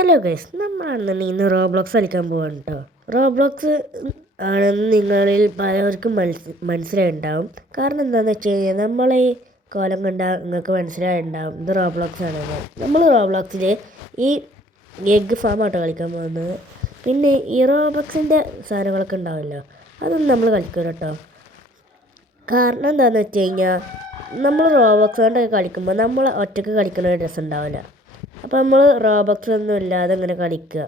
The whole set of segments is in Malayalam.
ഹലോ ഗൈസ്, നമ്മളാണ് ഇന്ന് റോബ്ലോക്സ് കളിക്കാൻ പോവാണ് കേട്ടോ. റോബ്ലോക്സ് ആണെന്ന് നിങ്ങളിൽ പലവർക്കും മനസ്സിലായിട്ടുണ്ടാവും. കാരണം എന്താണെന്ന് വെച്ച് കഴിഞ്ഞാൽ നമ്മളെ ഈ കോലം കണ്ടാൽ നിങ്ങൾക്ക് മനസ്സിലായിട്ടുണ്ടാവും ഇത് റോബ്ലോക്സ് ആണെന്ന്. നമ്മൾ റോബ്ലോക്സിൽ ഈ എഗ്ഗ് ഫാം ആട്ടോ കളിക്കാൻ പോകുന്നത്. പിന്നെ ഈ റോബ്ലോക്സിൻ്റെ സാധനങ്ങളൊക്കെ ഉണ്ടാവുമല്ലോ, അതൊന്നും നമ്മൾ കളിക്കൂല കേട്ടോ. കാരണം എന്താണെന്ന് വെച്ച് കഴിഞ്ഞാൽ നമ്മൾ റോബ്ലോക്സ് കൊണ്ടൊക്കെ കളിക്കുമ്പോൾ നമ്മൾ ഒറ്റയ്ക്ക് കളിക്കുന്ന ഒരു രസം ഉണ്ടാവില്ല. അപ്പോൾ നമ്മൾ റോബോക്സ് ഒന്നും ഇല്ലാതെ ഇങ്ങനെ കളിക്കുക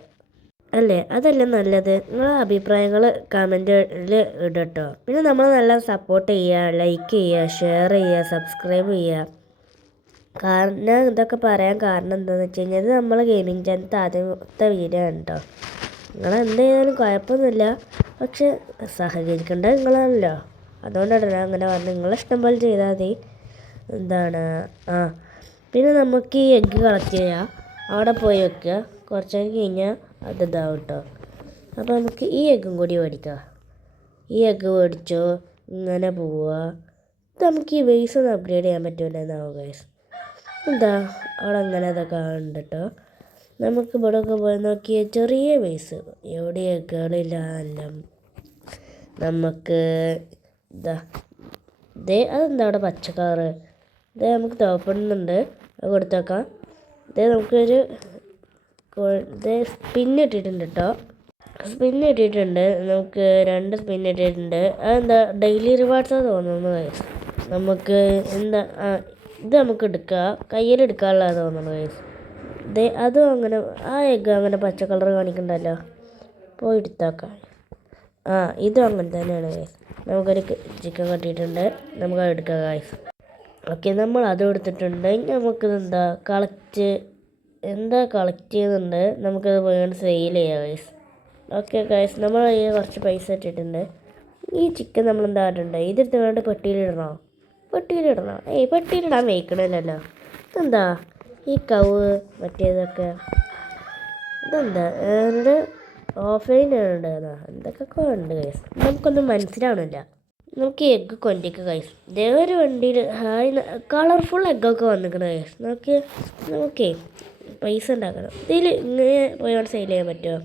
അല്ലേ, അതല്ലേ നല്ലത്? നിങ്ങളെ അഭിപ്രായങ്ങൾ കമൻറ്റിൽ ഇടട്ടോ. പിന്നെ നമ്മൾ നല്ല സപ്പോർട്ട് ചെയ്യുക, ലൈക്ക് ചെയ്യുക, ഷെയർ ചെയ്യുക, സബ്സ്ക്രൈബ് ചെയ്യുക. കാരണം ഇതൊക്കെ പറയാൻ കാരണം എന്താണെന്ന് വെച്ച് കഴിഞ്ഞാൽ ഇത് നമ്മൾ ഗെയിമിംഗ് ചാനൽ ആദ്യത്തെ വീഡിയോ ആണ് കേട്ടോ. നിങ്ങൾ എന്ത് ചെയ്താലും കുഴപ്പമൊന്നുമില്ല, പക്ഷെ സഹകരിക്കേണ്ടത് നിങ്ങളാണല്ലോ. അതുകൊണ്ടാണ് ഞാൻ അങ്ങനെ പറഞ്ഞത്. നിങ്ങളെ ഇഷ്ടം പോലെ ചെയ്താൽ മതി. എന്താണ് പിന്നെ നമുക്ക് ഈ എഗ്ഗ് കളക്ട് ചെയ്യാം, അവിടെ പോയി വെക്കുക. കുറച്ച് കഴിഞ്ഞാൽ അത് ഇതാവും കേട്ടോ. അപ്പോൾ നമുക്ക് ഈ എഗ്ഗും കൂടി മേടിക്കാം. ഈ എഗ്ഗ് മേടിച്ചോ, ഇങ്ങനെ പോവുക. ഇത് നമുക്ക് ഈ ബേസ് ഒന്ന് അപ്ഗ്രേഡ് ചെയ്യാൻ പറ്റുമല്ലെന്നാവും ഗൈസ്. എന്താ അവിടെ അങ്ങനെ അതൊക്കെ കാണുന്നുണ്ട് കേട്ടോ. നമുക്ക് ഇവിടെ ഒക്കെ പോയി നോക്കിയ ചെറിയ ബേസ്, എവിടെ എഗ്ഗുകളില്ല എല്ലാം. നമുക്ക് ഇതാ അതെന്താ അവിടെ പച്ചക്കാറ്? നമുക്ക് തോപ്പുന്നുണ്ട്, അത് കൊടുത്തേക്കാം. നമുക്കൊരു സ്പിന്ന് ഇട്ടിട്ടുണ്ട് കേട്ടോ. സ്പിന്ന് ഇട്ടിട്ടുണ്ട്, നമുക്ക് 2 സ്പിന്ന് ഇട്ടിട്ടുണ്ട്. അതെന്താ ഡെയിലി റിവാർഡ്സാണ് തോന്നുന്നു. നമുക്ക് എന്താ ഇത് നമുക്ക് എടുക്കാം, കയ്യിലെടുക്കാനുള്ളതാണ് തോന്നുന്നു ഗൈസ്. അതും അങ്ങനെ ആ എഗ്ഗ് അങ്ങനെ പച്ച കളർ കാണിക്കണ്ടല്ലോ, പോയി എടുത്താക്കാം. ഇതും അങ്ങനെ തന്നെയാണ് ഗൈസ്. നമുക്കൊരു ചിക്കൻ കട്ടിയിട്ടുണ്ട്, നമുക്കത് എടുക്കാം ഗൈസ്. ഓക്കെ, നമ്മൾ അത് എടുത്തിട്ടുണ്ട്. നമുക്കിത് കളക്ട് ചെയ്യുന്നുണ്ട്. നമുക്കത് പോയി സെയിൽ ചെയ്യാം ഗൈസ്. ഓക്കെ ഗൈസ്, നമ്മൾ കുറച്ച് പൈസ ഇട്ടിട്ടുണ്ട്. ഈ ചിക്കൻ നമ്മൾ എന്താ ഇട്ടുണ്ട്, ഇതെടുത്ത് വേണ്ട പെട്ടിയിലിടണോ? പെട്ടിയിലിടാൻ വയ്ക്കണമല്ലോ. ഇതെന്താ ഈ കവ് മറ്റേതൊക്കെ, ഇതെന്താ എൻ്റെ ഓഫ്ലൈൻ ഉണ്ട്, എന്തൊക്കെ ഉണ്ട് ഗൈസ്, നമുക്കൊന്നും മനസ്സിലാവണില്ല. നമുക്ക് എഗ്ഗ് കൊണ്ടിരിക്കുക ഗൈസ്. ഒരു വണ്ടിയിൽ കളർഫുൾ എഗ്ഗൊക്കെ വന്നിരിക്കണം ഗൈസ്. നമുക്കേ പൈസ ഉണ്ടാക്കണം. ഇതിൽ ഇങ്ങനെ പോയാണ് സെയിൽ ചെയ്യാൻ പറ്റുമോ?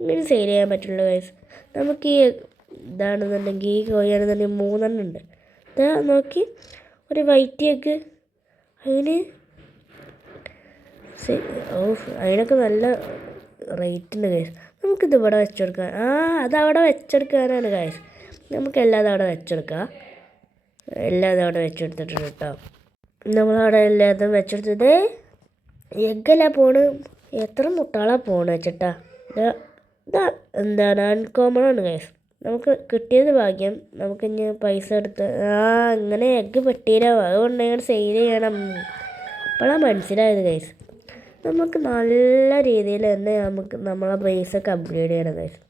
ഇങ്ങനെ സെയിൽ ചെയ്യാൻ പറ്റുള്ളൂ ഗൈസ്. നമുക്ക് ഈ ഇതാണെന്നുണ്ടെങ്കിൽ, ഈ കോഴിയാണെന്നുണ്ടെങ്കിൽ 3 ഉണ്ട്. നോക്കി ഒരു വൈറ്റ് എഗ്ഗ്, അതിനൊക്കെ നല്ല റേറ്റ് ഉണ്ട് ഗൈസ്. നമുക്കിത് ഇവിടെ വെച്ചെടുക്കാം. അതവിടെ വെച്ചെടുക്കാനാണ് ഗൈസ്. നമുക്കെല്ലാം അവിടെ വെച്ചെടുക്കാം. എല്ലാം അവിടെ വെച്ചെടുത്തിട്ടുണ്ട് കേട്ടോ. നമ്മളവിടെ എല്ലാതും വെച്ചെടുത്തത് എഗ്ഗല്ല പോണ്. എത്ര മുട്ടാളാണ് പോണ് വെച്ചിട്ടാ. എന്താണ് അൺകോമണാണ് ഗൈസ്. നമുക്ക് കിട്ടിയത് ഭാഗ്യം. നമുക്കിനി പൈസ എടുത്ത് ഇങ്ങനെ എഗ്ഗ് പെട്ടിയിലാവും, അതുകൊണ്ട് ഇങ്ങനെ സെയിൽ ചെയ്യണം. അപ്പോഴാണ് മനസ്സിലായത് ഗൈസ്. നമുക്ക് നല്ല രീതിയിൽ തന്നെ നമുക്ക് നമ്മളെ പൈസയൊക്കെ അപ്ഗ്രേഡ് ചെയ്യണം ഗൈസ്.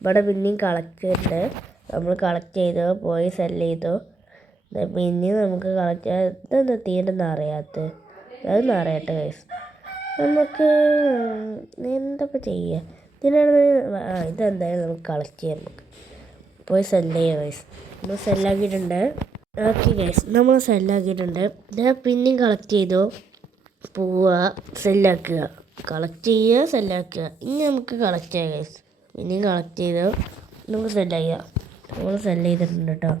ഇവിടെ പിന്നെയും കളക്ട് ചെയ്തിട്ട് നമ്മൾ കളക്ട് ചെയ്തോ, പോയി സെല് ചെയ്തോ. പിന്നെയും നമുക്ക് കളക്ട് ചെയ്യാം. ഇതെന്താ തീരുന്ന അറിയാത്തത്? അതൊന്നും അറിയട്ടെ ഗൈസ്. നമുക്ക് എന്തൊക്കെ ചെയ്യുക ഇതെന്തായാലും നമുക്ക് കളക്ട് ചെയ്യാം. നമുക്ക് പോയി സെല് ചെയ്യാം ഗൈസ്. നമ്മൾ സെല്ലാക്കിയിട്ടുണ്ട്. ഓക്കെ ഗൈസ്, നമ്മൾ സെല്ലാക്കിയിട്ടുണ്ട്. പിന്നെയും കളക്ട് ചെയ്തോ, പോവുക, സെല്ലാക്കുക, കളക്ട് ചെയ്യുക, സെല്ലാക്കുക. ഇനി നമുക്ക് കളക്ട് ചെയ്യാം ഗൈസ്. പിന്നെയും കളക്ട് ചെയ്തോ, നമുക്ക് സെല് ചെയ്യാം. നമ്മൾ സെല് ചെയ്തിട്ടുണ്ട് കേട്ടോ.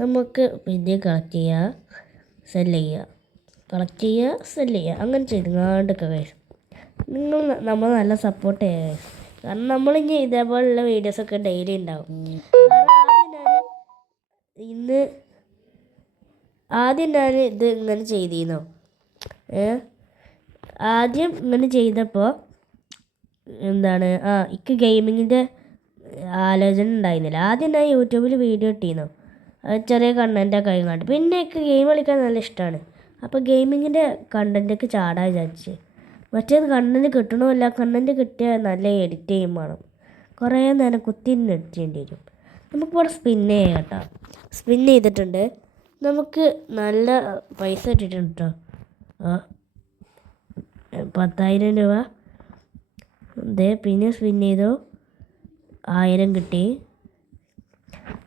നമുക്ക് പിന്നെയും കളക്ട് ചെയ്യുക, സെല് ചെയ്യുക, കളക്ട് ചെയ്യുക, സെല് ചെയ്യുക. അങ്ങനെ ചെയ്തുകൊണ്ടൊക്കെ ഗൈസ്. നമ്മൾ നല്ല സപ്പോർട്ട് ചെയ്യുക ഗൈസ്. കാരണം നമ്മളിനി ഇതേപോലുള്ള വീഡിയോസൊക്കെ ഡെയിലി ഉണ്ടാവും. ആദ്യം ഞാൻ ഇത് ഇങ്ങനെ ചെയ്തിരുന്നു. ആദ്യം ഇങ്ങനെ ചെയ്തപ്പോൾ എന്താണ് എനിക്ക് ഗെയിമിങ്ങിൻ്റെ ആലോചന ഉണ്ടായിരുന്നില്ല. ആദ്യം ഞാൻ യൂട്യൂബിൽ വീഡിയോ ഇട്ടിരുന്നു, ചെറിയ കണ്ടൻറ്റൊക്കെ ആയിക്കോട്ടെ. പിന്നെ എനിക്ക് ഗെയിം കളിക്കാൻ നല്ല ഇഷ്ടമാണ്. അപ്പോൾ ഗെയിമിങ്ങിൻ്റെ കണ്ടൻറ്റൊക്കെ ചാടാൻ വിചാരിച്ച്. മറ്റേത് കണ്ടൻറ്റ് കിട്ടണമില്ല. കണ്ടൻറ്റ് കിട്ടിയാൽ നല്ല എഡിറ്റ് ചെയ്യും വേണം, കുറേ നേരം കുത്തിന്ന് എഡിറ്റ് ചെയ്യേണ്ടി വരും. നമുക്കിവിടെ സ്പിന്ന് ചെയ്യാം കേട്ടോ. സ്പിന്ന് ചെയ്തിട്ടുണ്ട്, നമുക്ക് നല്ല പൈസ ഇട്ടിട്ടുണ്ട് കേട്ടോ. 10,000 രൂപ. പിന്നെ സ്പിന്ന് ചെയ്തു, 1000 കിട്ടി.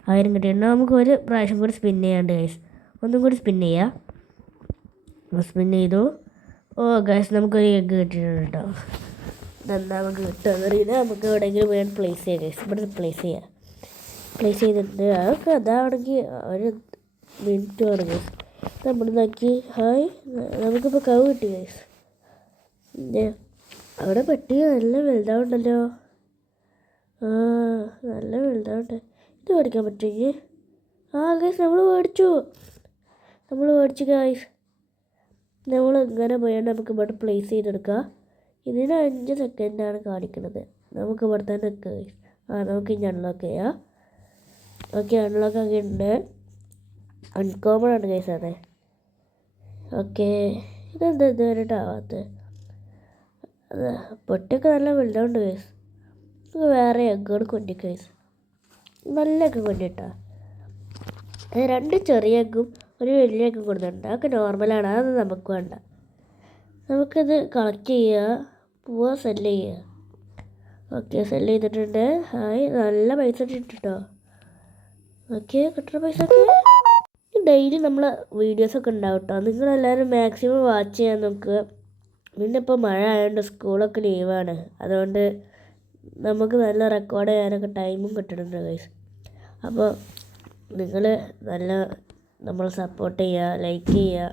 1000 കിട്ടിയിട്ടുണ്ട്. നമുക്ക് ഒരു പ്രാവശ്യം കൂടി സ്പിന്ന് ചെയ്യാണ്ട് ഗൈസ്. ഒന്നും കൂടി സ്പിന്ന് ചെയ്യാം. സ്പിന്ന് ചെയ്തു, ഓ ഗൈസ് നമുക്കൊരു എഗ്ഗ് കിട്ടിയിട്ടുണ്ട് കേട്ടോ. ഇതെന്താ നമുക്ക് കിട്ടുമെന്നറിയില്ല. നമുക്ക് എവിടെയെങ്കിലും വേണം പ്ലേസ് ചെയ്യാം ഗൈസ്. ഇവിടെ പ്ലേസ് ചെയ്യാം. പ്ലേസ് ചെയ്തിട്ടുണ്ട്. അതൊക്കെ അതാണെങ്കിൽ ഒരു മിനിറ്റ് ആണ് ഗൈസ്. നമ്മൾ നോക്കി ഹായ് നമുക്കിപ്പോൾ കവ് കിട്ടി ഗൈസ്. അവിടെ പെട്ടി നല്ല വലുതാവുണ്ടല്ലോ. ആ നല്ല വലുതാവുണ്ട്. ഇത് മേടിക്കാൻ പറ്റുമെങ്കിൽ ഗൈസ് നമ്മൾ മേടിച്ചു ഗൈസ്. നമ്മൾ ഇങ്ങനെ പോയാൽ നമുക്ക് ഇവിടെ പ്ലേസ് ചെയ്തെടുക്കാം. ഇതിന് 5 സെക്കൻഡാണ് കാണിക്കുന്നത്. നമുക്ക് ഇവിടെ തന്നെ നിൽക്കുക ഗൈസ്. നമുക്ക് ഇനി അൺലോക്ക് ചെയ്യാം. ഓക്കെ അൺലോക്ക് ആക്കിയിട്ടുണ്ട്. അൺകോമൺ ആണ് ഗൈസ് അതെ. ഓക്കെ ഇതെന്താ ഇതുവരെയായിട്ട് ആവാത്തത്? അത് പൊട്ടിയൊക്കെ നല്ല വലുതാവുണ്ട് ഗൈസ്. നമുക്ക് വേറെ എഗ്ഗുകൾ കൊണ്ടി ഗൈസ്. നല്ല എഗ്ഗ് കൊണ്ടിട്ടാ. 2 ചെറിയ എഗ്ഗും ഒരു വലിയ എഗ്ഗും കൊടുത്തിട്ടുണ്ട്. അതൊക്കെ നോർമലാണ്. അതൊന്നും നമുക്ക് വേണ്ട. നമുക്കിത് കളക്ട് ചെയ്യുക, പോവുക, സെല്ല് ചെയ്യുക. ഓക്കെ സെല്ല് ചെയ്തിട്ടുണ്ട്. ഹായ് നല്ല പൈസ ഇട്ടിട്ടോ. ഓക്കെ കിട്ടുന്ന പൈസ ഒക്കെ ഡെയിലി നമ്മൾ വീഡിയോസൊക്കെ ഉണ്ടാവും കേട്ടോ. നിങ്ങളെല്ലാവരും മാക്സിമം വാച്ച് ചെയ്യാൻ നോക്കുക. പിന്നെ ഇപ്പോൾ മഴ ആയതുകൊണ്ട് സ്കൂളൊക്കെ ലീവാണ്. അതുകൊണ്ട് നമുക്ക് നല്ല റെക്കോർഡ് ചെയ്യാനൊക്കെ ടൈമും കിട്ടുന്നുണ്ട് ഗൈസ്. അപ്പോൾ നിങ്ങൾ നല്ല നമ്മൾ സപ്പോർട്ട് ചെയ്യുക, ലൈക്ക് ചെയ്യുക.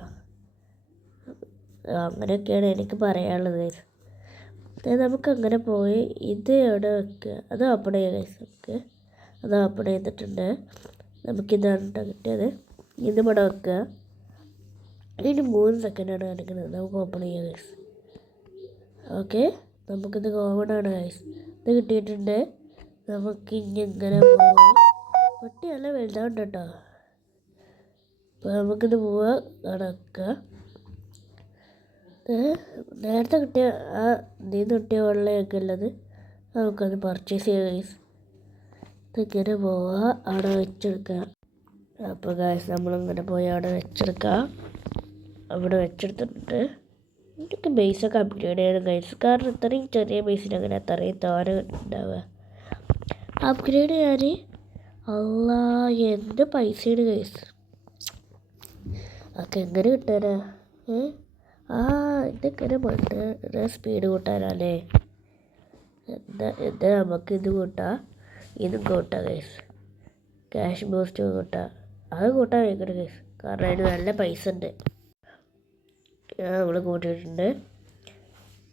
അങ്ങനെയൊക്കെയാണ് എനിക്ക് പറയാനുള്ളത് ഗൈസ്. നമുക്ക് അങ്ങനെ പോയി ഇത് എവിടെ വെക്കുക? അത് ഓപ്പൺ ചെയ്യുക ഗൈസ്. ഓക്കെ അത് ഓപ്പൺ ചെയ്തിട്ടുണ്ട്. നമുക്കിതാണ് കേട്ടോ കിട്ടിയത്. ഇത് ഇവിടെ വെക്കുക. ഇതിന് 3 സെക്കൻഡാണ് കാണിക്കുന്നത്. നമുക്ക് ഓപ്പൺ ചെയ്യുക ഗൈസ്. ഓക്കെ നമുക്കിത് കോമൺ ആണ് ഗൈസ്. ഇത് കിട്ടിയിട്ടുണ്ട്. നമുക്ക് ഇനി ഇങ്ങനെ പോയി പൊട്ടി നല്ല വലുതാവുണ്ട് കേട്ടോ. അപ്പോൾ നമുക്കിത് പോവുക നടക്കുക. നേരത്തെ കിട്ടിയ ഇതിൽ കിട്ടിയ വെള്ളമൊക്കെ ഉള്ളത് നമുക്കത് പർച്ചേസ് ചെയ്യുക ഗൈസ്. ഇങ്ങനെ പോവുക, അവിടെ വെച്ചെടുക്കുക. അപ്പോൾ ഗൈസ് നമ്മളിങ്ങനെ പോയി അവിടെ വെച്ചെടുക്കുക. അവിടെ വെച്ചെടുത്തിട്ട് എനിക്ക് ബേസൊക്കെ അപ്ഗ്രേഡ് ചെയ്യണം ഗൈസ്. കാരണം ഇത്രയും ചെറിയ ബേസിന് അങ്ങനെ അത്രയും തോര ഉണ്ടാവുക. അപ്ഗ്രേഡ് ചെയ്യാൻ എന്ത് പൈസയാണ് ഗൈസ്. അതൊക്കെ എങ്ങനെ കിട്ടാനാ? ഇതൊക്കെ വളരെ സ്പീഡ് കൂട്ടാനല്ലേ. എന്താ നമുക്ക് ഇത് കൂട്ടാം, ഇതും കൂട്ടാം ഗൈസ്. ക്യാഷ് ബൂസ്റ്റ് കൂട്ടാം, അത് കൂട്ടാൻ വയ്ക്കണം ഗൈസ്. കാരണം അതിന് നല്ല പൈസ ഉണ്ട്. നമ്മൾ കൂട്ടിയിട്ടുണ്ട്.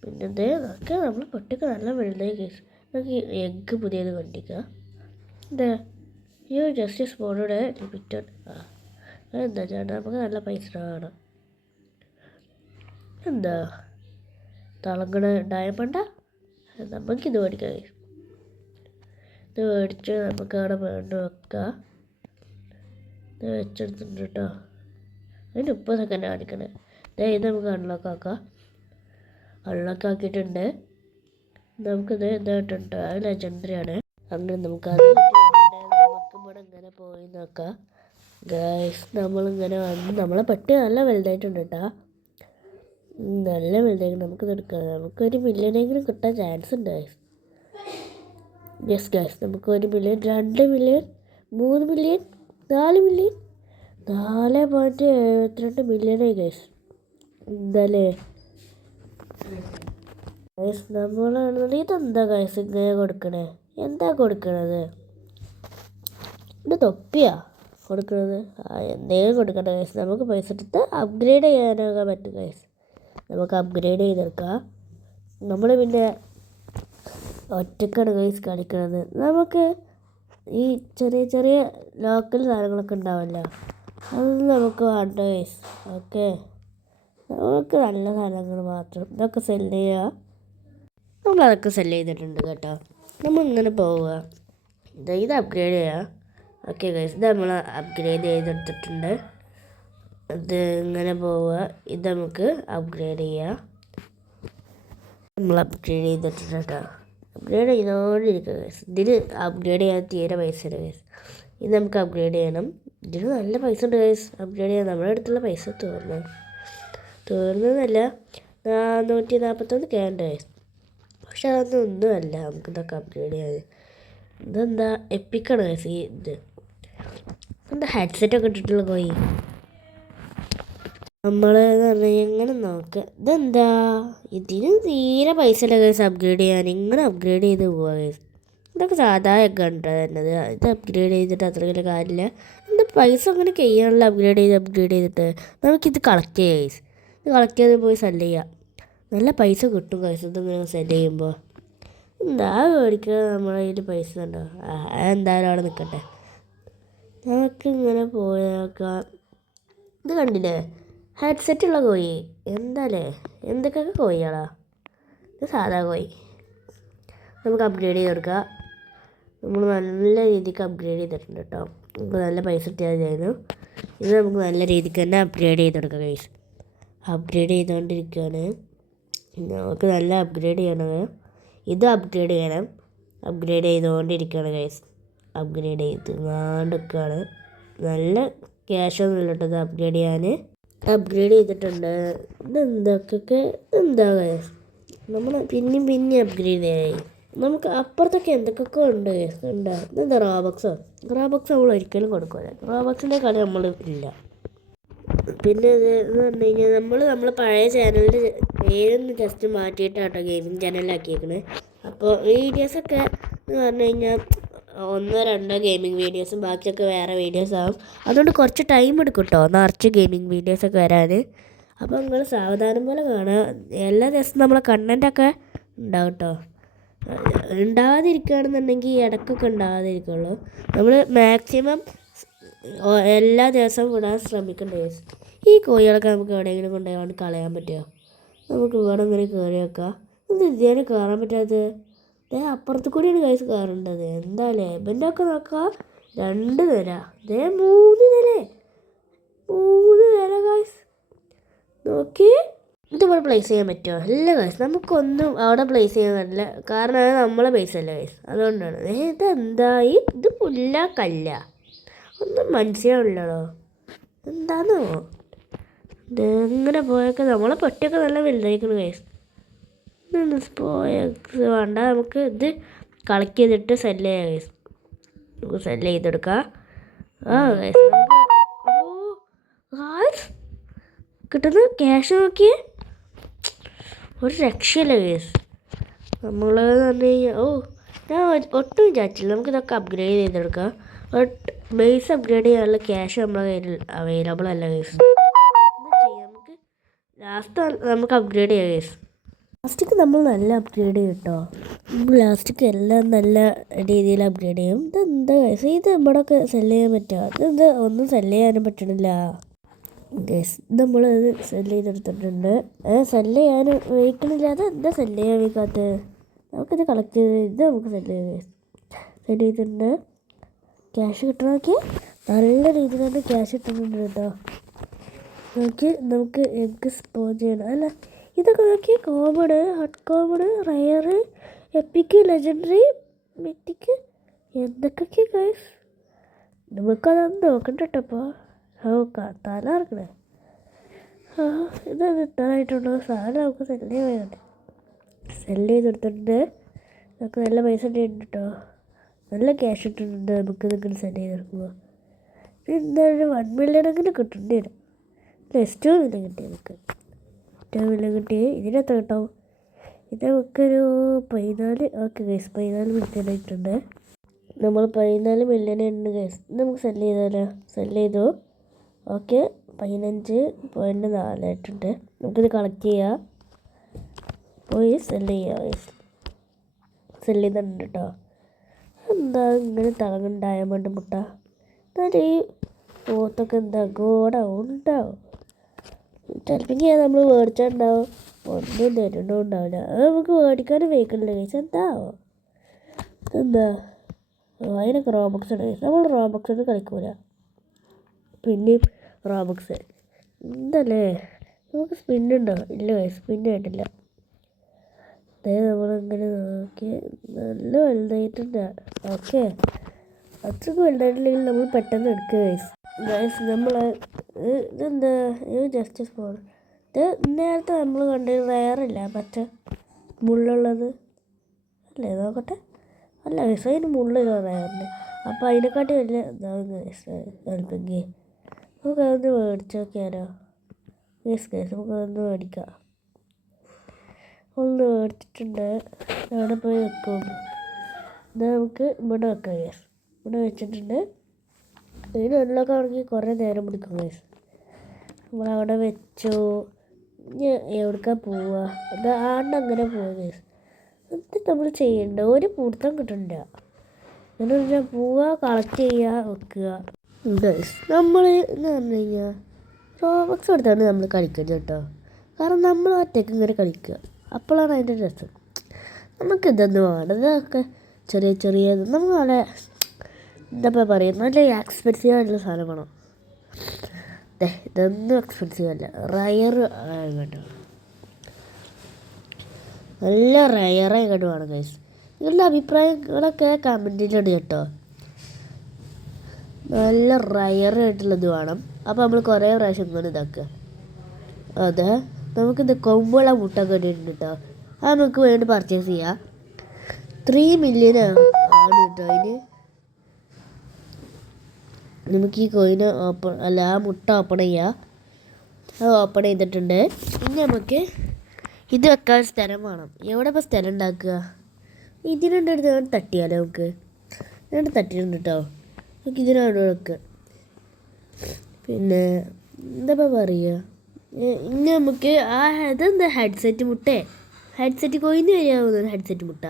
പിന്നെ ഒക്കെ നമ്മൾ പൊട്ടിക്ക് നല്ല വലുതായി ഗൈസ്. നമുക്ക് എഗ്ഗ് പുതിയത് കണ്ടിക്കാം. Just സ്പോണോടെ limited. എന്താ ചേട്ടാ നമുക്ക് നല്ല പൈസ വേണം. എന്താ തിളങ്ങണ ഡയമണ്ടാ? നമുക്കിത് മേടിക്കാം ഗൈസ്. ഇത് മേടിച്ച് നമുക്ക് അവിടെ വേണ്ട വെക്കാം. ഇത് വെച്ചെടുത്തിട്ടുണ്ട് കേട്ടോ. അതിന് 30 സെക്കൻഡ് കാണിക്കണേ. ഇത് നമുക്ക് അൺലോക്ക് ആക്കാം. അൺലോക്ക് ആക്കിയിട്ടുണ്ട്. നമുക്കിത് ഇതായിട്ടുണ്ട്. അത് ലെജൻഡറി ആണ്. അങ്ങനെ നമുക്കത് നമുക്ക് ഇവിടെ ഇങ്ങനെ പോയി നോക്കാം ഗൈസ്. നമ്മളിങ്ങനെ വന്ന് നമ്മളെ പട്ടി നല്ല വലുതായിട്ടുണ്ട് കേട്ടോ. നല്ല വലുതായിട്ട് നമുക്കിത് എടുക്കാം. നമുക്കൊരു മില്യണെങ്കിലും കിട്ടാൻ ചാൻസ് ഉണ്ട് ഗൈസ്. യെസ് ഗൈസ് നമുക്ക് 1 മില്യൺ, 2 മില്യൺ, 3 മില്യൺ, 4 മില്യൺ, 4.72 മില്യണായി ഗൈസ്. എന്താല്ലേ ഗൈസ് നമ്മളാണെങ്കിൽ ഇതെന്താ ഗൈസ് ഇങ്ങനെ കൊടുക്കണേ? എന്താ കൊടുക്കണത്? ഇത് തൊപ്പിയാ കൊടുക്കണത്? എന്തെങ്കിലും കൊടുക്കട്ടെ ഗൈസ്. നമുക്ക് പൈസ എടുത്ത് അപ്ഗ്രേഡ് ചെയ്യാനൊക്കെ പറ്റും ഗൈസ്. നമുക്ക് അപ്ഗ്രേഡ് ചെയ്തെടുക്കാം. നമ്മൾ പിന്നെ ഒറ്റക്കാണ് ഗൈസ് കളിക്കുന്നത്. നമുക്ക് ഈ ചെറിയ ചെറിയ ലോക്കൽ സാധനങ്ങളൊക്കെ ഉണ്ടാവില്ല, അതൊന്നും നമുക്ക് വേണ്ട ഗൈസ്. ഓക്കെ നമുക്ക് നല്ല സാധനങ്ങൾ മാത്രം. ഇതൊക്കെ സെല്ല് ചെയ്യുക. നമ്മളതൊക്കെ സെല്ല് ചെയ്തിട്ടുണ്ട് കേട്ടോ. നമ്മളിങ്ങനെ പോവുക. ഇത് അപ്ഗ്രേഡ് ചെയ്യുക. ഓക്കെ ഗൈസ് ഇത് നമ്മൾ അപ്ഗ്രേഡ് ചെയ്തെടുത്തിട്ടുണ്ട്. ഇത് ഇങ്ങനെ പോവുക. ഇത് നമുക്ക് അപ്ഗ്രേഡ് ചെയ്യാം. നമ്മൾ അപ്ഗ്രേഡ് ചെയ്തിട്ടുണ്ട് കേട്ടോ. അപ്ഗ്രേഡ് ചെയ്തുകൊണ്ടിരിക്കുക ഗൈസ്. ഇതിന് അപ്ഗ്രേഡ് ചെയ്യാൻ തീരെ പൈസ ഉണ്ട് ഗൈസ്. ഇത് നമുക്ക് അപ്ഗ്രേഡ് ചെയ്യണം. ഇതിന് നല്ല പൈസ ഉണ്ട് ഗൈസ്. അപ്ഗ്രേഡ് ചെയ്യാൻ നമ്മുടെ അടുത്തുള്ള പൈസ തീർന്നതല്ല 441 ഉണ്ട് ഗൈസ്. പക്ഷെ അതൊന്നും ഒന്നുമല്ല നമുക്കിതൊക്കെ അപ്ഗ്രേഡ് ചെയ്യാൻ. ഇതെന്താ എപ്പിക്കാണ് ഗൈസ്. ഇത് എന്താ ഹെഡ്സെറ്റൊക്കെ ഇട്ടിട്ടുള്ള പോയി. നമ്മൾ എന്ന് പറഞ്ഞാൽ എങ്ങനെ നോക്കുക ഇതെന്താ ഇതിന് തീരെ പൈസ ഇല്ല കേസ് അപ്ഗ്രേഡ് ചെയ്യാൻ ഇങ്ങനെ അപ്ഗ്രേഡ് ചെയ്ത് പോവുക കേസ് ഇതൊക്കെ സാധാ ഒക്കെ ഉണ്ട് തന്നത് ഇത് അപ്ഗ്രേഡ് ചെയ്തിട്ട് അത്ര വലിയ കാര്യമില്ല എന്താ പൈസ അങ്ങനെ ചെയ്യാനുള്ള അപ്ഗ്രേഡ് ചെയ്തിട്ട് നമുക്കിത് കളക്ട് ചെയ്യാം കേസ് ഇത് കളക്ട് ചെയ്ത് പോയി സെല് ചെയ്യാം നല്ല പൈസ കിട്ടും കേസ് ഇതിങ്ങനെ സെല് ചെയ്യുമ്പോൾ എന്താ മേടിക്കുക നമ്മളെ കയ്യിൽ പൈസ ഉണ്ടോ എന്തായാലും അവിടെ നിൽക്കട്ടെ നമുക്കിങ്ങനെ പോയേക്കാം ഇത് കണ്ടില്ലേ ഹെഡ്സെറ്റുള്ള കോഴി എന്താല്ലേ എന്തൊക്കെ കോഴിയാളാ ഇത് സാധാ കോഴി നമുക്ക് അപ്ഗ്രേഡ് ചെയ്ത് കൊടുക്കുക നമ്മൾ നല്ല രീതിക്ക് അപ്ഗ്രേഡ് ചെയ്തിട്ടുണ്ട് കേട്ടോ നമുക്ക് നല്ല പൈസ കിട്ടിയായിരുന്നു ഇത് നമുക്ക് നല്ല രീതിക്ക് തന്നെ അപ്ഗ്രേഡ് ചെയ്ത് കൊടുക്കാം ഗൈസ് അപ്ഗ്രേഡ് ചെയ്തുകൊണ്ടിരിക്കുകയാണ് നമുക്ക് നല്ല അപ്ഗ്രേഡ് ചെയ്യണം ഇത് അപ്ഗ്രേഡ് ചെയ്യണം അപ്ഗ്രേഡ് ചെയ്തുകൊണ്ടിരിക്കുകയാണ് ഗൈസ് അപ്ഗ്രേഡ് ചെയ്തുകൊണ്ടിരിക്കുകയാണ് നല്ല ക്യാഷൊന്നും ഇല്ല കേട്ടോ ഇത് അപ്ഗ്രേഡ് ചെയ്യാൻ അപ്ഗ്രേഡ് ചെയ്തിട്ടുണ്ട് ഇതെന്തൊക്കെ എന്താ ഗൈസ് നമ്മൾ പിന്നെയും അപ്ഗ്രേഡ് ചെയ്യായി നമുക്ക് അപ്പുറത്തൊക്കെ എന്തൊക്കെ ഉണ്ട് ഉണ്ടോ ഇതെന്താ റോബക്സ് നമ്മൾ ഒരിക്കലും കൊടുക്കില്ല റോബക്സിൻ്റെ കളി നമ്മൾ ഇല്ല പിന്നെ ഇത് എന്ന് പറഞ്ഞു കഴിഞ്ഞാൽ നമ്മൾ പഴയ ചാനലിൻ്റെ പേരൊന്ന് ജസ്റ്റ് മാറ്റിയിട്ടാട്ടോ ഗെയിമിംഗ് ചാനലിലാക്കിയേക്കണേ അപ്പോൾ വീഡിയോസൊക്കെ എന്ന് പറഞ്ഞു കഴിഞ്ഞാൽ 1-2 ഗെയിമിംഗ് വീഡിയോസും ബാക്കിയൊക്കെ വേറെ വീഡിയോസ് ആവും അതുകൊണ്ട് കുറച്ച് ടൈം എടുക്കും കേട്ടോ നിറച്ച് ഗെയിമിംഗ് വീഡിയോസൊക്കെ വരാൻ അപ്പോൾ നിങ്ങൾ സാവധാനം പോലെ കാണുക എല്ലാ ദിവസവും നമ്മളെ കണ്ടൻറ്റൊക്കെ ഉണ്ടാവും കേട്ടോ ഉണ്ടാകാതിരിക്കുകയാണെന്നുണ്ടെങ്കിൽ ഇടയ്ക്കൊക്കെ ഉണ്ടാകാതിരിക്കുള്ളൂ നമ്മൾ മാക്സിമം എല്ലാ ദിവസവും വിടാൻ ശ്രമിക്കേണ്ട ഈ കോഴികളൊക്കെ നമുക്ക് എവിടെയെങ്കിലും കൊണ്ടുപോയി കളയാൻ പറ്റുമോ നമുക്ക് ഇവിടെ ഇങ്ങനെ കയറി വെക്കാം ഇത് ഇതേനെ കയറാൻ പറ്റാത്തത് അപ്പുറത്ത് കൂടിയാണ് കൈസ് കയറേണ്ടത് എന്താല്ലേ ഇവൻ്റെ ഒക്കെ നോക്കാം 2 നില 3 നില ഗൈസ് നോക്കി ഇതിവിടെ പ്ലേസ് ചെയ്യാൻ പറ്റുമോ ഇല്ല ഗൈസ് നമുക്കൊന്നും അവിടെ പ്ലേസ് ചെയ്യാൻ പറ്റില്ല കാരണം അത് നമ്മളെ പൈസ അല്ല ഗൈസ് അതുകൊണ്ടാണ് ഇതെന്തായി ഇത് പുല്ല കല്ല ഒന്നും മനസ്സിലാവില്ലടോ എന്താണോ ഇതെങ്ങനെ പോയൊക്കെ നമ്മളെ പൊട്ടിയൊക്കെ നല്ല വലുതായിരിക്കണം ഗൈസ് പോയൊക്കെ വേണ്ട നമുക്ക് ഇത് കളക്ട് ചെയ്തിട്ട് സെല് ചെയ്യാം ഗൈസ് നമുക്ക് സെല് ചെയ്തെടുക്കാം ഗൈസ് കിട്ടുന്ന ക്യാഷ് നോക്കിയേ ഒരു രക്ഷയില്ല കേസ് നമ്മൾ പറഞ്ഞു കഴിഞ്ഞാൽ ഞാൻ ഒട്ടും വിചാരിച്ചില്ല നമുക്കിതൊക്കെ അപ്ഗ്രേഡ് ചെയ്തെടുക്കാം ബട്ട് ബേസ് അപ്ഗ്രേഡ് ചെയ്യാനുള്ള ക്യാഷ് നമ്മുടെ കയ്യിൽ അവൈലബിൾ അല്ല കേസ് നമുക്ക് ലാസ്റ്റ് നമുക്ക് അപ്ഗ്രേഡ് ചെയ്യാം കേസ് ലാസ്റ്റിക്ക് നമ്മൾ നല്ല അപ്ഗ്രേഡ് ചെയ്യും കേട്ടോ ലാസ്റ്റിക്ക് എല്ലാം നല്ല രീതിയിൽ അപ്ഗ്രേഡ് ചെയ്യും ഇതെന്താ കേസ് ഇത് ഇവിടെയൊക്കെ സെല് ചെയ്യാൻ പറ്റുമോ ഇതെന്താ ഒന്നും സെല് ചെയ്യാനും പറ്റണില്ല ഗസ് നമ്മളത് സെല് ചെയ്തെടുത്തിട്ടുണ്ട് സെല് ചെയ്യാൻ വയ്ക്കണില്ല അത് എന്താ സെല് ചെയ്യാൻ വയ്ക്കാത്തത് നമുക്കിത് കളക്ട് ചെയ്ത് ഇത് നമുക്ക് സെല് ചെയ്തിട്ടുണ്ട് ക്യാഷ് കിട്ടണമെങ്കിൽ നല്ല രീതിയിൽ തന്നെ ക്യാഷ് കിട്ടുന്നുണ്ട് കേട്ടോ നമുക്ക് എഗ്ഗ് സ്പോൺ ചെയ്യണം അല്ല ഇതൊക്കെ നോക്കി common hut common rare epic legendary മിത്തിക്ക് എന്തൊക്കെ ഗൈസ് നമുക്കതൊന്ന് നോക്കണ്ട കേട്ടോ അപ്പോൾ തല ഇറക്കണേ ഇതൊന്ന് ഇട്ടായിട്ടുണ്ടോ സാധനം നമുക്ക് സെല് ചെയ്തെടുത്തിട്ടുണ്ട് നമുക്ക് നല്ല പൈസ ഉണ്ട് കേട്ടോ നല്ല ക്യാഷ് ഇട്ടിട്ടുണ്ട് നമുക്ക് ഇതൊക്കെ സെല് ചെയ്തെടുക്കുക എന്തായാലും 1 മില്യണെങ്കിലും കിട്ടേണ്ടി വരും +2 മില്യൺ കിട്ടി നമുക്ക് 2 മില്യൺ കിട്ടി ഇതിനെത്ര കിട്ടാവും ഇത് നമുക്കൊരു 14 ഓക്കെ ഗൈസ് 14 മില്യൺ ആയിട്ടുണ്ട് നമ്മൾ 14 മില്യൺ ഉണ്ട് ഗൈസ് നമുക്ക് സെല് ചെയ്താലോ സെല് ചെയ്തു ഓക്കെ 15.4 ആയിട്ടുണ്ട് നമുക്കിത് കളക്ട് ചെയ്യാം പോയി സെല് ചെയ്യാം സെല് ചെയ്തിട്ടുണ്ട് കേട്ടോ എന്താ ഇങ്ങനെ തിളങ്ങും ഡയമണ്ട് മുട്ട എന്നാൽ ഈ പോത്തൊക്കെ എന്താ ഉണ്ടാവും ചിലപ്പോൾ നമ്മൾ മേടിച്ചിട്ടുണ്ടാവും ഒന്നും തരുന്നും ഉണ്ടാവില്ല അത് നമുക്ക് മേടിക്കാനും വയ്ക്കണില്ല കഴിച്ചാൽ എന്താവോ എന്താ അതിനൊക്കെ റോബക്സ് ഉണ്ട് നമ്മൾ റോബക്സ് ഒന്നും കളിക്കൂല പിന്നെയും റോബക്സ് എന്തല്ലേ നമുക്ക് സ്പിന്നുണ്ടോ ഇല്ല സ്പിന്നായിട്ടില്ല അതായത് നമ്മളിങ്ങനെ നോക്കി നല്ല വലുതായിട്ടുണ്ട് ഓക്കെ അത്രയ്ക്ക് വലുതായിട്ടില്ലെങ്കിൽ നമ്മൾ പെട്ടെന്ന് എടുക്കുക ഗൈസ് നമ്മൾ ഇതെന്താ ഇത് ജസ്റ്റ് സ്പോൺ ഇത് നേരത്തെ നമ്മൾ കണ്ടത് റയറില്ല മറ്റേ മുള്ളുള്ളത് അല്ലേ നോക്കട്ടെ അല്ല ഗൈസ് അതിന് മുള്ളില്ല റയറിന് അപ്പോൾ അതിനെക്കാട്ടി വലിയ ഇതാവും ഗൈസ് നമുക്ക് അതൊന്ന് മേടിച്ച് നോക്കിയാലോ ഗൈസ് നമുക്കൊന്ന് മേടിക്കാം. ഒന്ന് മേടിച്ചിട്ടുണ്ട്. അവിടെ പോയി വെക്കും. ഇത് നമുക്ക് ഇവിടെ വെക്കാം ഗൈസ്. ഇവിടെ വെച്ചിട്ടുണ്ട്. ഇതിന് വെള്ളമൊക്കെ ആണെങ്കിൽ കുറേ നേരം പിടിക്കും ഗൈസ്. നമ്മളവിടെ വെച്ചു. ഇനി എവിടേക്കാ പോവുക? അത് അങ്ങനെ പോവുക ഗൈസ്. എന്നിട്ട് നമ്മൾ ചെയ്യേണ്ട ഒരു പൂർത്തം കിട്ടണ്ട. എന്ന് പറഞ്ഞാൽ പോവുക, കളക്ട് ചെയ്യുക, വെക്കുക ഗൈസ്. നമ്മൾ എന്ന് പറഞ്ഞു കഴിഞ്ഞാൽ റോബക്സ് എടുത്താണ് നമ്മൾ കളിക്കുന്നത് കേട്ടോ. കാരണം നമ്മൾ ഒറ്റയ്ക്ക് ഇങ്ങനെ കളിക്കുക, അപ്പോഴാണ് അതിൻ്റെ രസം. നമുക്കിതൊന്നും വേണം. ഇതൊക്കെ ചെറിയ ചെറിയ നമുക്ക് നല്ല എന്താ പറയുക, നല്ല എക്സ്പെൻസീവ് ആയിട്ടുള്ള സാധനം വേണം. ഇതൊന്നും എക്സ്പെൻസീവ് അല്ല, റയർ കേട്ടോ. നല്ല റയറായി കണ്ടു വേണം ഗൈസ്. നിങ്ങളുടെ അഭിപ്രായങ്ങളൊക്കെ കമൻറ്റിലിട് കേട്ടോ. നല്ല റയറായിട്ടുള്ളത് വേണം. അപ്പോൾ നമ്മൾ കുറേ പ്രാവശ്യം ഇങ്ങനെ ഇതാക്കുക. അതെ, നമുക്കിത് കൊമ്പുള്ള മുട്ട കണ്ടിട്ടുണ്ട് കേട്ടോ. അത് നമുക്ക് വേണ്ടി പർച്ചേസ് ചെയ്യാം. 3 മില്യൺ ആണ് കേട്ടോ അതിന്. നമുക്ക് ഈ കോയിന് ആ മുട്ട ഓപ്പൺ ചെയ്യാം. അത് ഓപ്പൺ ചെയ്തിട്ടുണ്ട്. ഇനി നമുക്ക് ഇത് വെക്കാൻ സ്ഥലം വേണം. എവിടെ ഇപ്പോൾ സ്ഥലം ഉണ്ടാക്കുക? ഇതിനുണ്ട് അടുത്ത് തട്ടിയാലോ നമുക്ക്. ഞാൻ തട്ടിയിട്ടുണ്ട് കേട്ടോ. നമുക്ക് ഇതിനോട് വെക്കുക. പിന്നെ എന്താ പറയുക, ഇനി നമുക്ക് അതെന്താ ഹെഡ്സെറ്റ് മുട്ടേ, ഹെഡ്സെറ്റ് കോയിന് വരികയാവുന്ന ഹെഡ്സെറ്റ് മുട്ട.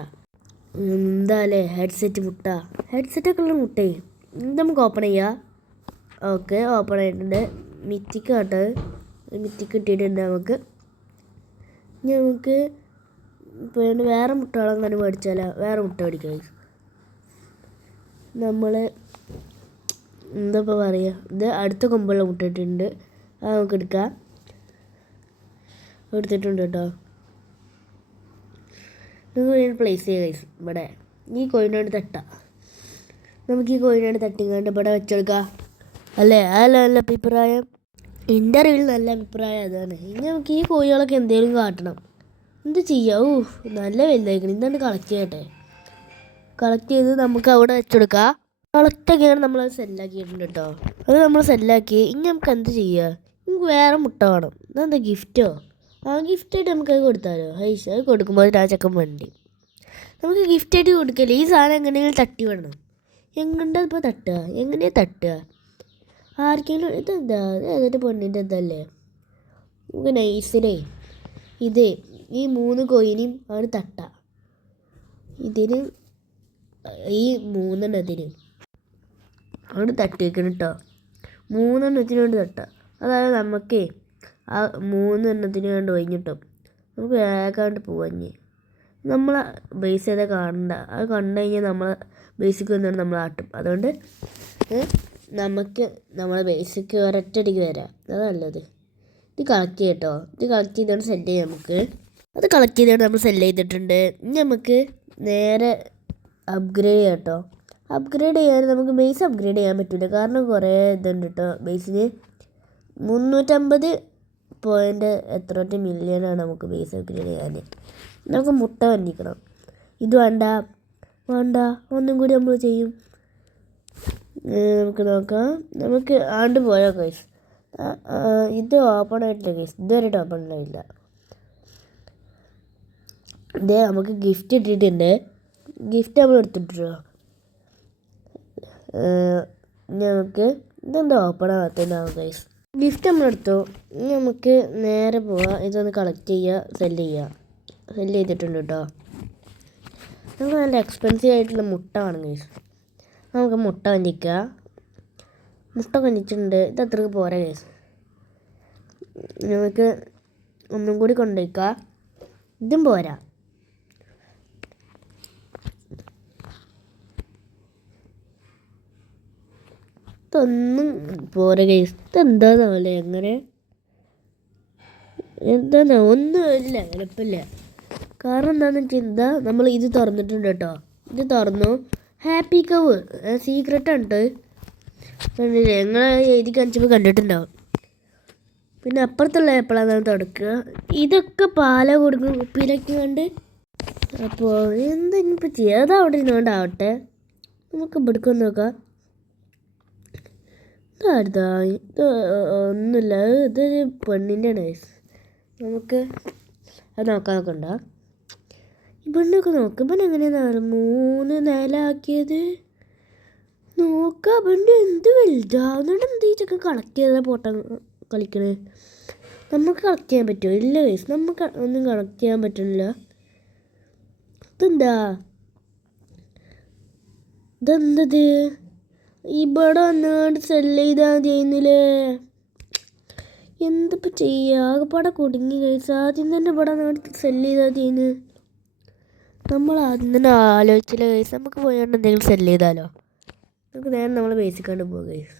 എന്താ അല്ലേ ഹെഡ്സെറ്റ് മുട്ട, ഹെഡ്സെറ്റൊക്കെ ഉള്ള മുട്ടേ. നമുക്ക് ഓപ്പൺ ചെയ്യാം. ഓക്കെ, ഓപ്പൺ ആയിട്ടുണ്ട്. മിത്തിക്ക് കേട്ടോ, മിത്തിക്ക് കിട്ടിയിട്ടുണ്ട് നമുക്ക്. ഇനി നമുക്ക് പിന്നെ വേറെ മുട്ടകളങ്ങനെ മേടിച്ചാലോ? വേറെ മുട്ട മേടിക്കാം. നമ്മൾ എന്താ പറയുക, ഇത് അടുത്ത കൊമ്പുള്ള മുട്ട ഇട്ടിട്ടുണ്ട്. അത് നമുക്ക് എടുക്കാം. എടുത്തിട്ടുണ്ട് കേട്ടോ. നമുക്ക് പ്ലേസ് ചെയ്യുക ഗൈസ്. ഇവിടെ ഈ കോയിനോട് തട്ടാം. നമുക്ക് ഈ കോയിനോട് തട്ടിങ്ങാണ്ട് ഇവിടെ വെച്ചെടുക്കാം അല്ലേ? അതല്ല നല്ല അഭിപ്രായം. എൻ്റെ അറിവിൽ നല്ല അഭിപ്രായം അതാണ്. ഇനി നമുക്ക് ഈ കോഴികളൊക്കെ എന്തെങ്കിലും കാട്ടണം. എന്ത് ചെയ്യാം? നല്ല വലുതായിരിക്കണം. ഇന്നാണ് കളക്ട് ചെയ്യട്ടെ. കളക്ട് ചെയ്ത് നമുക്ക് അവിടെ വെച്ചെടുക്കാം. കളക്റ്റൊക്കെയാണ് നമ്മളത് സെല്ലാക്കിയിട്ടുണ്ട് കേട്ടോ. അത് നമ്മൾ സെല്ലാക്കി. ഇനി നമുക്ക് എന്ത് ചെയ്യുക? നമുക്ക് വേറെ മുട്ട വേണം. ഇതെന്താ ഗിഫ്റ്റോ? ഗിഫ്റ്റായിട്ട് നമുക്കത് കൊടുത്താലോ? ഹൈസ് അത് കൊടുക്കുമ്പോൾ രാജക്കം വേണ്ടി നമുക്ക് ഗിഫ്റ്റായിട്ട് കൊടുക്കല്ലേ. ഈ സാധനം എങ്ങനെയെങ്കിലും തട്ടി വിടണം. എങ്ങനെ ഇപ്പോൾ തട്ടുക? എങ്ങനെയാണ് തട്ടുക? ആർക്കെങ്കിലും ഇതെന്താ ഏതൊരു പെണ്ണിൻ്റെ എന്തല്ലേ? നമുക്ക് നൈസിലേ ഇത് ഈ 3 കോയിനും അവിടെ തട്ടാം. ഇതിന് ഈ 3 അവിടെ തട്ടി വെക്കണം കേട്ടോ. 3 കൊണ്ട് തട്ടാം. അതായത് നമുക്ക് ആ 3 കൊണ്ട് ഒഴിഞ്ഞിട്ടും നമുക്ക് വേഗമായിട്ട് പോവാഞ്ഞ്. നമ്മൾ ബേസ് ചെയ്താൽ കാണണ്ട. അത് കണ്ടു കഴിഞ്ഞാൽ നമ്മൾ ബേസിക്ക് വന്നിട്ട് നമ്മൾ ആട്ടും. അതുകൊണ്ട് നമുക്ക് നമ്മളെ ബേസിക്ക് ഒരൊറ്റടിക്ക് വരാം. അത് നല്ലത്. ഇത് കളക്ട് ചെയ്യാം കേട്ടോ. ഇത് കളക്ട് ചെയ്തുകൊണ്ട് സെറ്റ് ചെയ്യാം നമുക്ക്. അത് കളക്ട് ചെയ്തുകൊണ്ട് നമ്മൾ സെല് ചെയ്തിട്ടുണ്ട്. ഇനി നമുക്ക് നേരെ അപ്ഗ്രേഡ് ചെയ്യാം കേട്ടോ. അപ്ഗ്രേഡ് ചെയ്യാൻ നമുക്ക് ബേസ് അപ്ഗ്രേഡ് ചെയ്യാൻ പറ്റില്ല. കാരണം കുറേ ഇതുണ്ട് കേട്ടോ. ബേസിന് 350 എത്ര മില്യനാണ് നമുക്ക് ബേസ് അപ്ഗ്രേഡ് ചെയ്യാൻ. നമുക്ക് മുട്ട വന്നിക്കണം. ഇത് വേണ്ട ഒന്നും കൂടി നമ്മൾ ചെയ്യും. നമുക്ക് നോക്കാം. നമുക്ക് ആണ്ട് പോയോ ഗൈസ്? ഇത് ഓപ്പൺ ആയിട്ടില്ല ഗൈസ്. ഇതുവരെയായിട്ട് ഓപ്പൺ ആയില്ല. ഇത് നമുക്ക് ഗിഫ്റ്റ് ഇട്ടിട്ടുണ്ട്. ഗിഫ്റ്റ് നമ്മൾ എടുത്തിട്ടോ. നമുക്ക് ഇതെന്താ ഓപ്പൺ ആകത്തുണ്ടാവും ഗൈസ്. ഗിഫ്റ്റ് നമ്മളെടുത്തു. ഇനി നമുക്ക് നേരെ പോവാം. ഇതൊന്ന് കളക്ട് ചെയ്യുക, സെല് ചെയ്തിട്ടുണ്ട് കേട്ടോ. നമുക്ക് നല്ല എക്സ്പെൻസീവ് ആയിട്ടുള്ള മുട്ട വേണം ഗൈസ്. നമുക്ക് മുട്ട കഞ്ഞിച്ചിട്ടുണ്ട്. ഇത് അത്രയ്ക്ക് പോരാ ഗൈസ്. നമുക്ക് ഒന്നും കൂടി കൊണ്ടുപോയിക്കാം. ഇതും പോരാ. ഇതൊന്നും പോരാ ഗൈസ്. ഇതെന്താന്നല്ലേ എങ്ങനെ എന്താ ഒന്നുമില്ല, എളുപ്പമില്ല. കാരണം എന്താണെന്ന് വെച്ചാൽ നമ്മൾ ഇത് തുറന്നിട്ടുണ്ട് കേട്ടോ. ഇത് തുറന്നു. ഹാപ്പി കവ് സീക്രട്ടാണ് കേട്ടോ. ഞങ്ങൾ എഴുതി കാണിച്ചപ്പോൾ കണ്ടിട്ടുണ്ടാവും. പിന്നെ അപ്പുറത്തുള്ള എപ്പോഴാണ് തുടക്കുക. ഇതൊക്കെ പാല കൊടുക്കും ഉപ്പിലൊക്കെ കണ്ട്. അപ്പോൾ എന്തെങ്കിലും ചെയ്യാം. അത് അവിടെ ഇരുന്നുകൊണ്ടാവട്ടെ. നമുക്ക് ഇവിടേക്കൊന്ന് നോക്കാം. ഇതാരുതാ ഇത് ഒന്നുമില്ല ഇതൊരു പെണ്ണിൻ്റെ ഗൈസ്. നമുക്ക് അത് നോക്കാൻ നോക്കണ്ട. ഈ പെണ്ണൊക്കെ നോക്ക്. പെണ്ണ് എങ്ങനെയാണ് 3 നിലയാക്കിയത് നോക്കുക. പെണ്ണ് എന്ത് വലുതാവുന്നുണ്ട്. എന്ത് ഈ ചക്ക കളക്ട് ചെയ്താൽ പോട്ട കളിക്കണേ. നമുക്ക് കളക്ട് ചെയ്യാൻ പറ്റുമോ? ഇല്ല ഗൈസ്, നമുക്ക് ഒന്നും കളക്ട് ചെയ്യാൻ പറ്റുന്നില്ല. ഇതെന്താ ഇതെന്തത് ഇവിടെ വന്നുകൊണ്ട് സെല്ല് ചെയ്താൽ ചെയ്യുന്നില്ലേ? എന്തിപ്പോൾ ചെയ്യുക? ആകെപ്പാടെ കുടുങ്ങി ഗൈസ്. ആദ്യം തന്നെ ഇവിടെ വന്നുകൊണ്ട് സെല്ല് ചെയ്താൽ ചെയ്യുന്നത്. നമ്മൾ ആദ്യം തന്നെ ആലോചിച്ചില്ല ഗൈസ്. നമുക്ക് പോയാണ്ട് എന്തെങ്കിലും സെല്ല് ചെയ്താലോ? നമുക്ക് നേരെ നമ്മൾ ബേസിക് കണ്ട് പോകുക ഗൈസ്.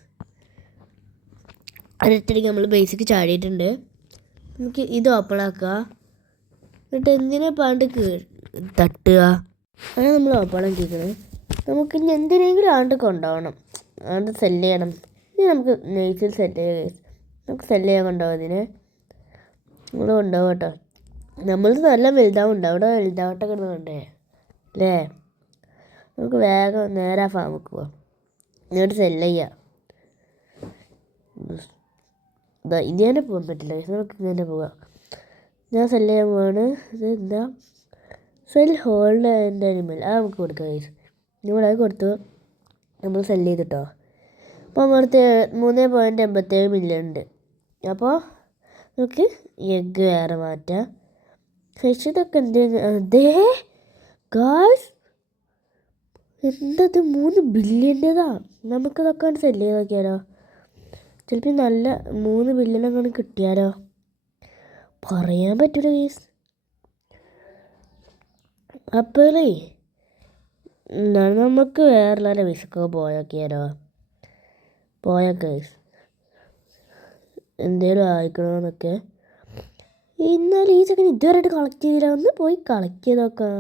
ഒരൊറ്റയ്ക്ക് നമ്മൾ ബേസിക്ക് ചാടിയിട്ടുണ്ട്. നമുക്ക് ഇത് ഓപ്പൺ ആക്കുക. എന്നിട്ട് എന്തിനാ പാണ്ട് തട്ടുക? അങ്ങനെ നമ്മൾ ഓപ്പൺ ആക്കിയിരിക്കണേ. നമുക്ക് ഇനി എന്തിനെങ്കിലും ആണ്ട് കൊണ്ടുപോകണം. ആണ്ട് സെല്ല് ചെയ്യണം. ഇത് നമുക്ക് നെയ്സിൽ സെറ്റ് ചെയ്യുക ഗൈസ്. നമുക്ക് സെല്ല് ചെയ്യാൻ കൊണ്ടുപോകാം. ഇതിന് നമ്മൾ കൊണ്ടുപോകാം കേട്ടോ. നമ്മൾ നല്ല വലുതാവുണ്ട്. അവിടെ വലുതാവട്ടെ കിടന്നുണ്ടേ അല്ലേ? നമുക്ക് വേഗം നേരെ ആ ഫാമിലേക്ക് പോവാം. എന്നിട്ട് സെല്ല് ചെയ്യാം. ഇത് തന്നെ പോകാൻ പറ്റില്ല ഗൈസ്. നമുക്ക് ഇങ്ങനെ പോകാം. ഞാൻ സെല്ല് ചെയ്യാൻ പോവാണ്. ഇത് എന്താ സെൽ ഹോൾഡ് ആൻഡ് അനിമൽ. അത് നമുക്ക് കൊടുക്കാം ഗൈസ്. ഇവിടെ അത് കൊടുത്തു. നമ്മൾ സെല്ല് ചെയ്തിട്ടോ. അപ്പോൾ നമ്മുടെ 3.87 മില്യൺ ഉണ്ട്. അപ്പോൾ നമുക്ക് എഗ്ഗ് വേറെ മാറ്റാം. ഫിഷ് ഇതൊക്കെ എന്ത് അതേ ഗായ്സ് എന്തത് 3 ബില്യൻ്റെതാണ്. നമുക്കിതൊക്കെ സെല്ല് ചെയ്ത് നോക്കിയാലോ? ചിലപ്പോൾ നല്ല 3 ബില്യൺ അങ്ങനെ കിട്ടിയാലോ? പറയാൻ പറ്റില്ല ഗൈസ്. അപ്പോഴേ നമുക്ക് വേറെ വിസക്കൊക്കെ പോയൊക്കെയാലോ? ഗൈസ് എന്തേലും ആയിക്കണമെന്നൊക്കെ. എന്നാലും ഈ സെക്കൻഡ് ഇതുവരെയായിട്ട് കളക്ട് ചെയ്തില്ല. ഒന്ന് പോയി കളക്ട് ചെയ്ത് നോക്കാം.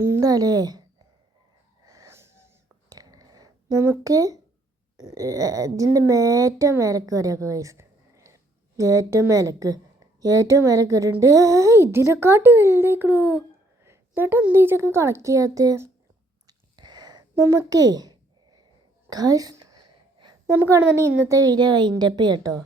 എന്താലേ നമുക്ക് ഇതിൻ്റെ ഏറ്റവും മേലക്ക് വരെയൊക്കെ ഗൈസ്. ഏറ്റവും മേലക്ക് വരെയുണ്ട്. ഇതിനെക്കാട്ടി വലുതായിക്കണോ? എന്നിട്ട് എന്താ ഇതൊക്കെ കളക്ട് ചെയ്യാത്ത? നമുക്കേ ഗൈസ് നമുക്കാണെന്നുണ്ടെങ്കിൽ ഇന്നത്തെ വീഡിയോ വൈൻഡപ്പ് ചെയ്യാം കേട്ടോ.